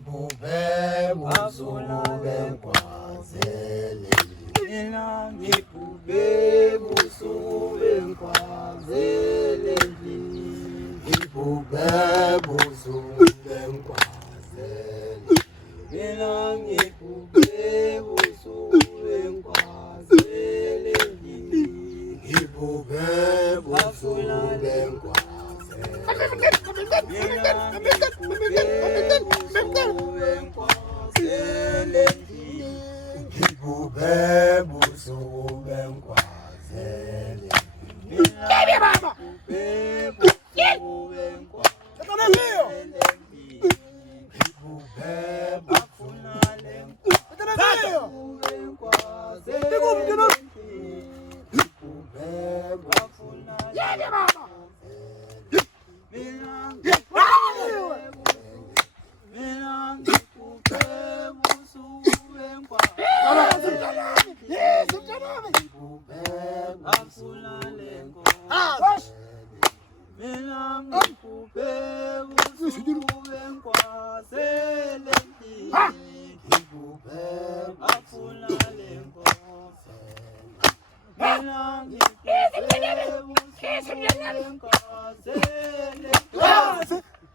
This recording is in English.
ngibube busube nkwazele mina ngibube busube nkwazele ngibube busube nkwazele mina ngibube busube nkwazele ngibube busube Yes,